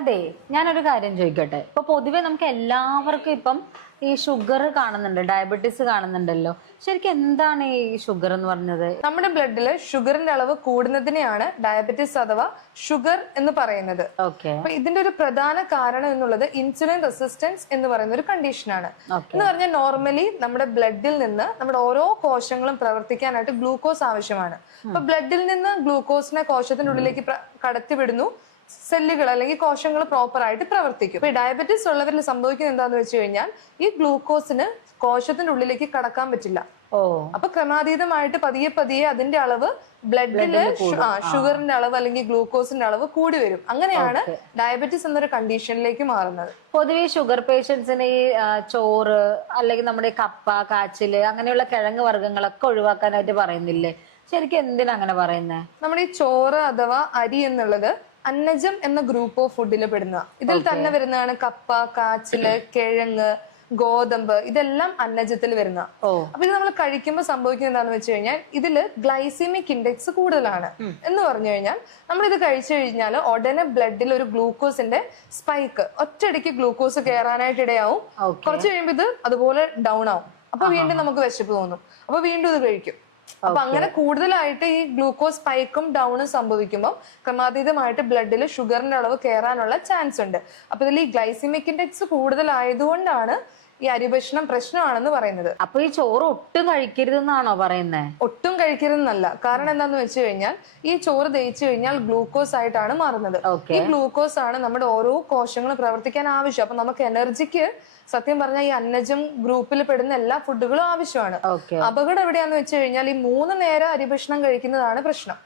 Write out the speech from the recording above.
അതെ, ഞാനൊരു കാര്യം ചോദിക്കട്ടെ. ഇപ്പൊ പൊതുവെ നമുക്ക് എല്ലാവർക്കും ഇപ്പം ഈ ഷുഗർ കാണുന്നുണ്ട്, ഡയബറ്റീസ് കാണുന്നുണ്ടല്ലോ. ശരിക്കും എന്താണ് ഈ ഷുഗർ എന്ന് പറഞ്ഞത്? നമ്മുടെ ബ്ലഡില് ഷുഗറിന്റെ അളവ് കൂടുന്നതിനെയാണ് ഡയബറ്റീസ് അഥവാ ഷുഗർ എന്ന് പറയുന്നത്. ഓക്കെ. അപ്പൊ ഇതിന്റെ ഒരു പ്രധാന കാരണം എന്നുള്ളത് ഇൻസുലിൻ റെസിസ്റ്റൻസ് എന്ന് പറയുന്ന ഒരു കണ്ടീഷനാണ്. എന്ന് പറഞ്ഞാൽ നോർമലി നമ്മുടെ ബ്ലഡിൽ നിന്ന് നമ്മുടെ ഓരോ കോശങ്ങളും പ്രവർത്തിക്കാനായിട്ട് ഗ്ലൂക്കോസ് ആവശ്യമാണ്. അപ്പൊ ബ്ലഡിൽ നിന്ന് ഗ്ലൂക്കോസിനെ കോശത്തിന്റെ ഉള്ളിലേക്ക് കടത്തിവിടുന്നു. സെല്ലുകൾ അല്ലെങ്കിൽ കോശങ്ങൾ പ്രോപ്പർ ആയിട്ട് പ്രവർത്തിക്കും. ഇപ്പൊ ഡയബറ്റീസ് ഉള്ളവരിൽ സംഭവിക്കുന്നത് എന്താന്ന് വെച്ച് കഴിഞ്ഞാൽ ഈ ഗ്ലൂക്കോസിന് കോശത്തിന്റെ ഉള്ളിലേക്ക് കടക്കാൻ പറ്റില്ല. അപ്പൊ ക്രമാതീതമായിട്ട് പതിയെ പതിയെ അതിന്റെ അളവ് ബ്ലഡില് ഷുഗറിന്റെ അളവ് അല്ലെങ്കിൽ ഗ്ലൂക്കോസിന്റെ അളവ് കൂടി വരും. അങ്ങനെയാണ് ഡയബറ്റീസ് എന്നൊരു കണ്ടീഷനിലേക്ക് മാറുന്നത്. പൊതുവെ ഷുഗർ പേഷ്യൻസിന് ഈ ചോറ് അല്ലെങ്കിൽ നമ്മുടെ കപ്പ, കാച്ചില് അങ്ങനെയുള്ള കിഴങ്ങ് വർഗ്ഗങ്ങളൊക്കെ ഒഴിവാക്കാനായിട്ട് പറയുന്നില്ലേ? ശരിക്കും എന്തിനാ അങ്ങനെ പറയുന്നത്? നമ്മുടെ ഈ ചോറ് അഥവാ അരി എന്നുള്ളത് അന്നജം എന്ന ഗ്രൂപ്പ് ഓഫ് ഫുഡിൽ പെടുന്ന ഇതിൽ തന്നെ വരുന്നതാണ് കപ്പ, കാച്ചില്, കിഴങ്ങ്, ഗോതമ്പ്. ഇതെല്ലാം അന്നജത്തിൽ വരുന്ന. അപ്പൊ ഇത് നമ്മൾ കഴിക്കുമ്പോൾ സംഭവിക്കുന്നത് എന്താണെന്ന് വെച്ച് കഴിഞ്ഞാൽ ഇതില് ഗ്ലൈസീമിക് ഇൻഡെക്സ് കൂടുതലാണ്. എന്ന് പറഞ്ഞു കഴിഞ്ഞാൽ നമ്മൾ ഇത് കഴിച്ചു കഴിഞ്ഞാൽ ഉടനെ ബ്ലഡിൽ ഒരു ഗ്ലൂക്കോസിന്റെ സ്പൈക്ക്, ഒറ്റയടിക്ക് ഗ്ലൂക്കോസ് കയറാനായിട്ട് ഇടയാവും. കുറച്ച് കഴിയുമ്പോൾ ഇത് അതുപോലെ ഡൗൺ ആവും. അപ്പൊ വീണ്ടും നമുക്ക് വിശപ്പ് തോന്നും. അപ്പൊ വീണ്ടും ഇത് കഴിക്കും. അപ്പൊ അങ്ങനെ കൂടുതലായിട്ട് ഈ ഗ്ലൂക്കോസ് സ്പൈക്കും ഡൗണും സംഭവിക്കുമ്പോൾ ക്രമാതീതമായിട്ട് ബ്ലഡിൽ ഷുഗറിന്റെ അളവ് കയറാനുള്ള ചാൻസ് ഉണ്ട്. അപ്പൊ ഇതിൽ ഈ ഗ്ലൈസിമിക് ഇൻഡെക്സ് കൂടുതലായതുകൊണ്ടാണ് ഈ അരിഭക്ഷണം പ്രശ്നമാണെന്ന് പറയുന്നത്. അപ്പൊ ഈ ചോറ് ഒട്ടും കഴിക്കരുതെന്നാണോ പറയുന്നത്? ഒട്ടും കഴിക്കരുതെന്നല്ല. കാരണം എന്താന്ന് വെച്ച് കഴിഞ്ഞാൽ ഈ ചോറ് ദഹിച്ചു കഴിഞ്ഞാൽ ഗ്ലൂക്കോസ് ആയിട്ടാണ് മാറുന്നത്. ഈ ഗ്ലൂക്കോസ് ആണ് നമ്മുടെ ഓരോ കോശങ്ങളും പ്രവർത്തിക്കാൻ ആവശ്യം. അപ്പൊ നമുക്ക് എനർജിക്ക് സത്യം പറഞ്ഞാൽ ഈ അന്നജം ഗ്രൂപ്പിൽ പെടുന്ന എല്ലാ ഫുഡുകളും ആവശ്യമാണ്. അപകടം എവിടെയാന്ന് വെച്ച് കഴിഞ്ഞാൽ ഈ 3 നേരം അരിഭക്ഷണം കഴിക്കുന്നതാണ് പ്രശ്നം.